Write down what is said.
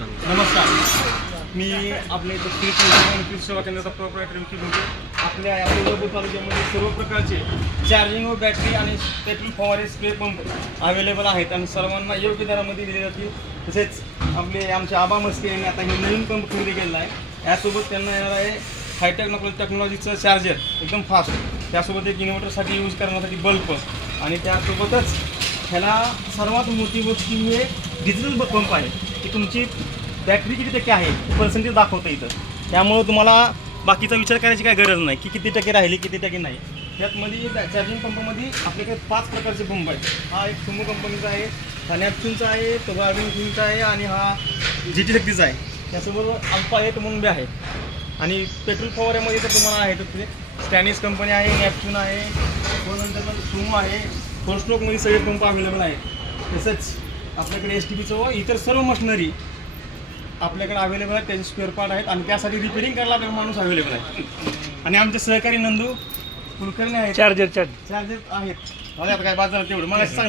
नमस्कार. मी आपल्या इथं श्री कृषी सेवा केंद्राचा प्रॉपरेटर विकी भोगे आपल्या या कोल्हापूर तालुक्यामध्ये सर्व प्रकारचे चार्जिंग व बॅटरी आणि पेट्रोल फवारे स्प्रे पंप अवेलेबल आहेत आणि सर्वांना योग्य दरामध्ये दिले जातील. तसेच आपले आमचे आबा मस्के यांनी आता हे नवीन पंप खरेदी केलेला आहे. यासोबत त्यांना येणार आहे हायटेक्नॉलॉजी टेक्नॉलॉजीचं चार्जर एकदम फास्ट त्यासोबत एक इन्व्हर्टरसाठी यूज करण्यासाठी बल्ब आणि त्यासोबतच ह्याला सर्वात मोठी गोष्ट म्हणजे डिजिटल पंप आहे. की तुमची बॅटरी किती टक्के आहे? पर्सेंटेज दाखवतं इथं. त्यामुळं तुम्हाला बाकीचा विचार करायची काय गरज नाही की किती टक्के राहिली किती टक्के नाही. त्यातमध्ये चार्जिंग पंपामध्ये आपल्याकडे पाच प्रकारचे पंप आहेत. हा एक सुमो कंपनीचा आहे हा नॅपच्यूनचा आहे तो गार्विंग आहे आणि हा जी टी शक्तीचा आहे. त्यासोबत अल्फा एट म्हणून बी आहे. आणि पेट्रोल फवाऱ्यामध्ये तर तुम्हाला आहे तर ते स्टॅनिस कंपनी आहे नॅपच्यून आहे त्यानंतर सुमो आहे. फोर स्ट्रोकमध्ये सगळे पंप अवेलेबल आहेत. तसंच आपल्याकडे एस टी पीचं व इतर सर्व मशिनरी आपल्याकडे अवेलेबल आहेत त्याचे स्पेअर पार्ट आहेत आणि त्यासाठी रिपेरिंग करायला आपल्याला माणूस अवेलेबल आहे. आणि आमचे सहकारी नंदू कुलकर्णी आहेत. चार्जर चार्ज चार्जेस आहेत. मला आता काय बाजारात तेवढं. मला सांगलं